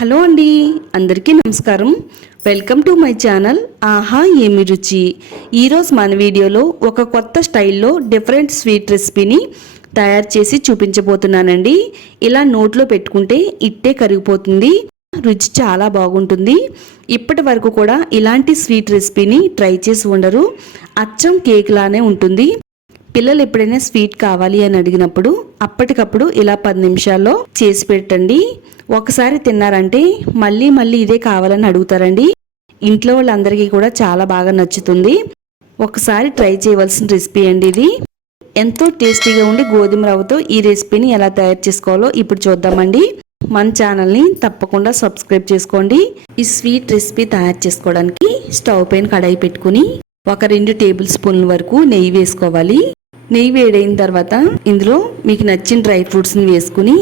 Hello అండి అందరికీ నమస్కారం. వెల్కమ్ టు మై ఛానల్ ఆహా ఏమి రుచి. ఈరోజు మన వీడియోలో ఒక కొత్త స్టైల్లో డిఫరెంట్ స్వీట్ రెసిపీని తయారు చేసి చూపించబోతున్నానండి. ఇలా నోట్లో పెట్టుకుంటే ఇట్టే కరిగిపోతుంది రుచి చాలా బాగుంటుంది. ఇప్పటి వరకు కూడా ఇలాంటి స్వీట్ రెసిపీని ట్రై చేసి ఉండరు. అచ్చం కేక్ లానే ఉంటుంది. పిల్లలు ఎప్పుడైనా స్వీట్ కావాలి అని అడిగినప్పుడు అప్పటికప్పుడు ఇలా పది నిమిషాల్లో చేసి పెట్టండి. ఒకసారి తిన్నారంటే మళ్ళీ మళ్ళీ ఇదే కావాలని అడుగుతారండి. ఇంట్లో వాళ్ళందరికీ కూడా చాలా బాగా నచ్చుతుంది. ఒకసారి ట్రై చేయవలసిన రెసిపీ అండి ఇది. ఎంతో టేస్టీగా ఉండి గోధుమ రవ్వతో ఈ రెసిపీని ఎలా తయారు చేసుకోవాలో ఇప్పుడు చూద్దామండి. మన ఛానల్ని తప్పకుండా సబ్స్క్రైబ్ చేసుకోండి. ఈ స్వీట్ రెసిపీ తయారు చేసుకోవడానికి స్టవ్ పైన కడాయి పెట్టుకుని ఒక రెండు టేబుల్ స్పూన్ల వరకు నెయ్యి వేసుకోవాలి. నెయ్యి వేడైన తర్వాత ఇందులో మీకు నచ్చిన డ్రై ఫ్రూట్స్ని వేసుకుని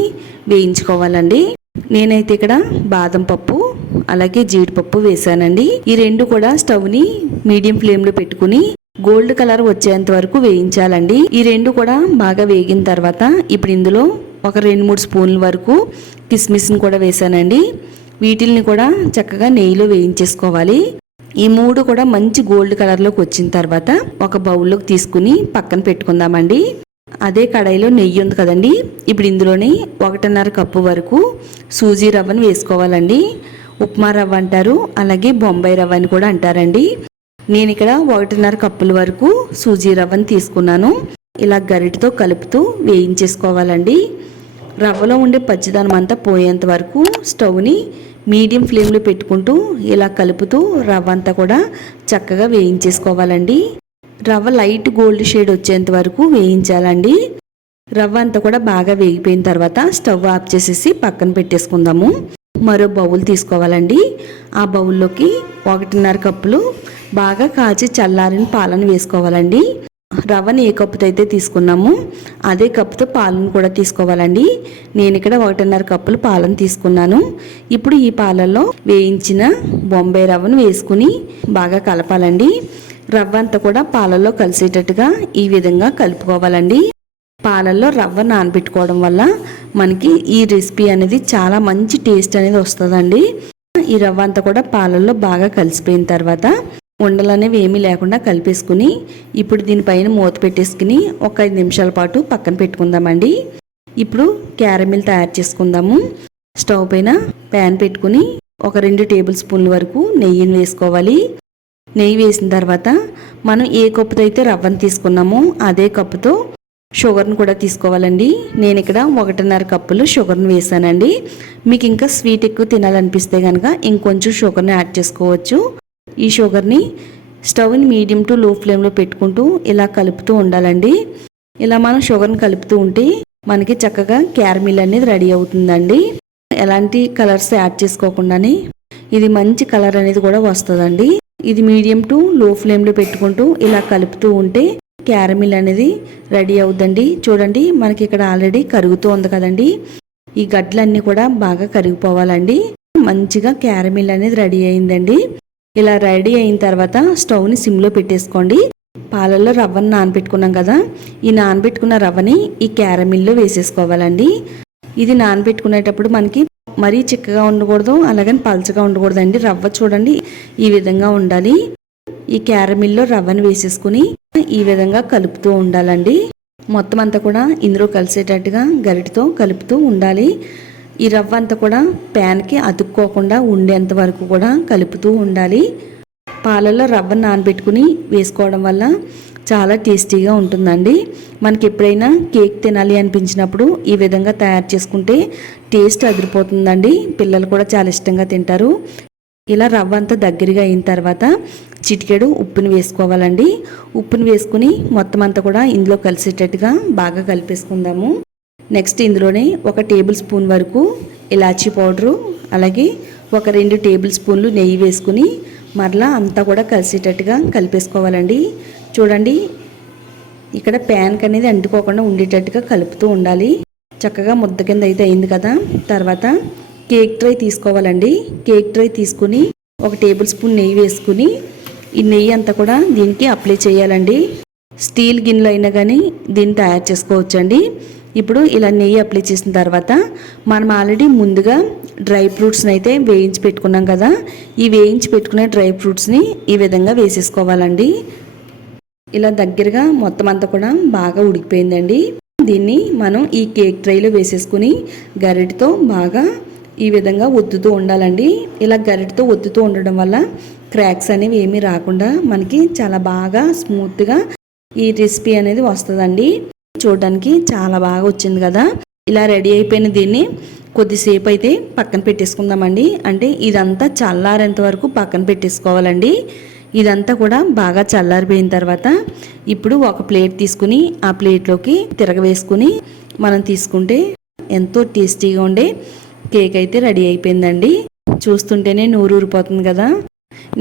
వేయించుకోవాలండి. నేనైతే ఇక్కడ బాదం పప్పు అలాగే జీడిపప్పు వేసానండి. ఈ రెండు కూడా స్టవ్ని మీడియం ఫ్లేమ్లో పెట్టుకుని గోల్డ్ కలర్ వచ్చేంత వరకు వేయించాలండి. ఈ రెండు కూడా బాగా వేగిన తర్వాత ఇప్పుడు ఇందులో ఒక రెండు మూడు స్పూన్ల వరకు కిస్మిస్ని కూడా వేసానండి. వీటిల్ని కూడా చక్కగా నెయ్యిలో వేయించేసుకోవాలి. ఈ మూడు కూడా మంచి గోల్డ్ కలర్లోకి వచ్చిన తర్వాత ఒక బౌల్లోకి తీసుకుని పక్కన పెట్టుకుందామండి. అదే కడాయిలో నెయ్యి ఉంది కదండి. ఇప్పుడు ఇందులోనే ఒకటిన్నర కప్పు వరకు సూజీ రవ్వను వేసుకోవాలండి. ఉప్మా రవ్వ అంటారు అలాగే బొంబాయి రవ్వ అని కూడా అంటారండి. నేను ఇక్కడ ఒకటిన్నర కప్పుల వరకు సూజీ రవ్వను తీసుకున్నాను. ఇలా గరిటతో కలుపుతూ వేయించేసుకోవాలండి. రవ్వలో ఉండే పచ్చిదనం అంతా పోయేంత వరకు స్టవ్ని మీడియం ఫ్లేమ్లో పెట్టుకుంటూ ఇలా కలుపుతూ రవ్వ అంతా కూడా చక్కగా వేయించేసుకోవాలండి. రవ్వ లైట్ గోల్డ్ షేడ్ వచ్చేంత వరకు వేయించాలండి. రవ్వ అంతా కూడా బాగా వేగిపోయిన తర్వాత స్టవ్ ఆఫ్ చేసేసి పక్కన పెట్టేసుకుందాము. మరో బౌల్ తీసుకోవాలండి. ఆ బౌల్లోకి ఒకటిన్నర కప్పులు బాగా కాచి చల్లారిన పాలను వేసుకోవాలండి. రవ్వని ఏ కప్పుతో అయితే తీసుకున్నాము అదే కప్పుతో పాలను కూడా తీసుకోవాలండి. నేను ఇక్కడ ఒకటిన్నర కప్పులు పాలను తీసుకున్నాను. ఇప్పుడు ఈ పాలల్లో వేయించిన బొంబాయి రవ్వను వేసుకుని బాగా కలపాలండి. రవ్వ అంతా కూడా పాలల్లో కలిసేటట్టుగా ఈ విధంగా కలుపుకోవాలండి. పాలల్లో రవ్వ నానబెట్టుకోవడం వల్ల మనకి ఈ రెసిపీ అనేది చాలా మంచి టేస్ట్ అనేది వస్తుందండి. ఈ రవ్వ అంతా కూడా పాలల్లో బాగా కలిసిపోయిన తర్వాత ఉండలు అనేవి ఏమీ లేకుండా కలిపేసుకుని ఇప్పుడు దీనిపైన మూత పెట్టేసుకుని ఒక ఐదు నిమిషాల పాటు పక్కన పెట్టుకుందామండి. ఇప్పుడు క్యారమిల్ తయారు చేసుకుందాము. స్టవ్ పైన ప్యాన్ పెట్టుకుని ఒక రెండు టేబుల్ స్పూన్ల వరకు నెయ్యిని వేసుకోవాలి. నెయ్యి వేసిన తర్వాత మనం ఏ కప్పుతో అయితే రవ్వను తీసుకున్నామో అదే కప్పుతో షుగర్ని కూడా తీసుకోవాలండి. నేను ఇక్కడ ఒకటిన్నర కప్పులు షుగర్ని వేసానండి. మీకు ఇంకా స్వీట్ ఎక్కువ తినాలనిపిస్తే కనుక ఇంకొంచెం షుగర్ని యాడ్ చేసుకోవచ్చు. ఈ షుగర్ని స్టవ్ని మీడియం టు లో ఫ్లేమ్లో పెట్టుకుంటూ ఇలా కలుపుతూ ఉండాలండి. ఇలా మనం షుగర్ని కలుపుతూ ఉంటే మనకి చక్కగా క్యారమిల్ అనేది రెడీ అవుతుందండి. ఎలాంటి కలర్స్ యాడ్ చేసుకోకుండానే ఇది మంచి కలర్ అనేది కూడా వస్తుందండి. ఇది మీడియం టు లో ఫ్లేమ్లో పెట్టుకుంటూ ఇలా కలుపుతూ ఉంటే క్యారమిల్ అనేది రెడీ అవుద్దండి. చూడండి మనకి ఇక్కడ ఆల్రెడీ కరుగుతూ ఉంది కదండి. ఈ గడ్లన్నీ కూడా బాగా కరిగిపోవాలండి. మంచిగా క్యారమిల్ అనేది రెడీ అయిందండి. ఇలా రెడీ అయిన తర్వాత స్టవ్ని సిమ్లో పెట్టేసుకోండి. పాలల్లో రవ్వని నానబెట్టుకున్నాం కదా ఈ నానబెట్టుకున్న రవ్వని ఈ క్యారమిల్లో వేసేసుకోవాలండి. ఇది నానబెట్టుకునేటప్పుడు మనకి మరీ చిక్కగా ఉండకూడదు అలాగని పల్చగా ఉండకూడదండి. రవ్వ చూడండి ఈ విధంగా ఉండాలి. ఈ క్యారమిల్లో రవ్వని వేసేసుకుని ఈ విధంగా కలుపుతూ ఉండాలండి. మొత్తం అంతా కూడా ఇందులో కలిసేటట్టుగా గరిటతో కలుపుతూ ఉండాలి. ఈ రవ్వ అంతా కూడా ప్యాన్కి అతుక్కోకుండా ఉండేంత వరకు కూడా కలుపుతూ ఉండాలి. పాలల్లో రవ్వ నానబెట్టుకుని వేసుకోవడం వల్ల చాలా టేస్టీగా ఉంటుందండి. మనకి ఎప్పుడైనా కేక్ తినాలి అనిపించినప్పుడు ఈ విధంగా తయారు చేసుకుంటే టేస్ట్ అదిరిపోతుందండి. పిల్లలు కూడా చాలా ఇష్టంగా తింటారు. ఇలా రవ్వ అంతా దగ్గరగా అయిన తర్వాత చిటికెడు ఉప్పుని వేసుకోవాలండి. ఉప్పుని వేసుకుని మొత్తం అంతా కూడా ఇందులో కలిసేటట్టుగా బాగా కలిపేసుకుందాము. నెక్స్ట్ ఇందులోనే ఒక టేబుల్ స్పూన్ వరకు ఇలాచీ పౌడరు అలాగే ఒక రెండు టేబుల్ స్పూన్లు నెయ్యి వేసుకుని మరలా అంతా కూడా కలిసేటట్టుగా కలిపేసుకోవాలండి. చూడండి ఇక్కడ ప్యాన్కి అనేది అంటుకోకుండా ఉండేటట్టుగా కలుపుతూ ఉండాలి. చక్కగా ముద్ద కింద అయితే అయింది కదా. తర్వాత కేక్ ట్రై తీసుకోవాలండి. కేక్ ట్రై తీసుకుని ఒక టేబుల్ స్పూన్ నెయ్యి వేసుకుని ఈ నెయ్యి అంతా కూడా దీనికి అప్లై చేయాలండి. స్టీల్ గిన్నెలు అయినా కానీ దీన్ని తయారు చేసుకోవచ్చండి. ఇప్పుడు ఇలా నెయ్యి అప్లై చేసిన తర్వాత మనం ఆల్రెడీ ముందుగా డ్రై ఫ్రూట్స్ని అయితే వేయించి పెట్టుకున్నాం కదా ఈ వేయించి పెట్టుకునే డ్రై ఫ్రూట్స్ని ఈ విధంగా వేసేసుకోవాలండి. ఇలా దగ్గరగా మొత్తం అంతా కూడా బాగా ఉడికిపోయిందండి. దీన్ని మనం ఈ కేక్ ట్రైలో వేసేసుకుని గరిటతో బాగా ఈ విధంగా ఒత్తుతూ ఉండాలండి. ఇలా గరిటతో ఒత్తుతూ ఉండడం వల్ల క్రాక్స్ అనేవి ఏమీ రాకుండా మనకి చాలా బాగా స్మూత్గా ఈ రెసిపీ అనేది వస్తుందండి. చూడడానికి చాలా బాగా వచ్చింది కదా. ఇలా రెడీ అయిపోయిన దీన్ని కొద్దిసేపు అయితే పక్కన పెట్టేసుకుందామండి. అంటే ఇదంతా చల్లారేంత వరకు పక్కన పెట్టేసుకోవాలండి. ఇదంతా కూడా బాగా చల్లారిపోయిన తర్వాత ఇప్పుడు ఒక ప్లేట్ తీసుకుని ఆ ప్లేట్లోకి తిరగవేసుకుని మనం తీసుకుంటే ఎంతో టేస్టీగా ఉండే కేక్ అయితే రెడీ అయిపోయిందండి. చూస్తుంటేనే నూరు ఊరిపోతుంది కదా.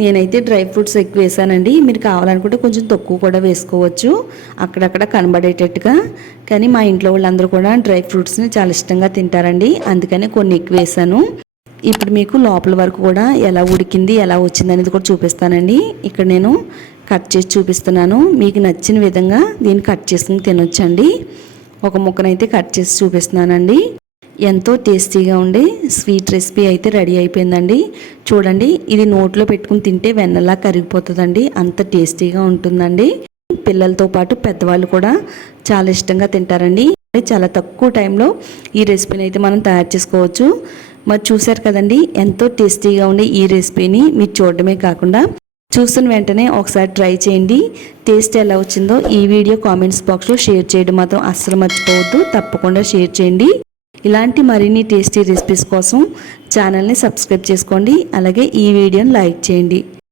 నేనైతే డ్రై ఫ్రూట్స్ ఎక్కువ వేసానండి. మీరు కావాలనుకుంటే కొంచెం తక్కువ కూడా వేసుకోవచ్చు. అక్కడక్కడ కనబడేటట్టుగా. కానీ మా ఇంట్లో వాళ్ళందరూ కూడా డ్రై ఫ్రూట్స్ని చాలా ఇష్టంగా తింటారండి. అందుకని కొన్ని ఎక్కువ వేసాను. ఇప్పుడు మీకు లోపల వరకు కూడా ఎలా ఉడికింది ఎలా వచ్చింది అనేది కూడా చూపిస్తానండి. ఇక్కడ నేను కట్ చేసి చూపిస్తున్నాను. మీకు నచ్చిన విధంగా దీన్ని కట్ చేసుకుని తినొచ్చండి. ఒక ముక్కనైతే కట్ చేసి చూపిస్తున్నానండి. ఎంతో టేస్టీగా ఉండే స్వీట్ రెసిపీ అయితే రెడీ అయిపోయిందండి. చూడండి ఇది నోట్లో పెట్టుకుని తింటే వెన్నలా కరిగిపోతుందండి. అంత టేస్టీగా ఉంటుందండి. పిల్లలతో పాటు పెద్దవాళ్ళు కూడా చాలా ఇష్టంగా తింటారండి. చాలా తక్కువ టైంలో ఈ రెసిపీని అయితే మనం తయారు చేసుకోవచ్చు. మరి చూశారు కదండి ఎంతో టేస్టీగా ఉండే ఈ రెసిపీని మీరు చూడడమే కాకుండా చూసిన వెంటనే ఒకసారి ట్రై చేయండి. టేస్ట్ ఎలా వచ్చిందో ఈ వీడియో కామెంట్స్ బాక్స్లో షేర్ చేయడం మాత్రం అస్సలు మర్చిపోవద్దు. తప్పకుండా షేర్ చేయండి. ఇలాంటి మరిన్ని టేస్టీ రెసిపీస్ కోసం ఛానల్ని సబ్స్క్రైబ్ చేసుకోండి. అలాగే ఈ వీడియోని లైక్ చేయండి.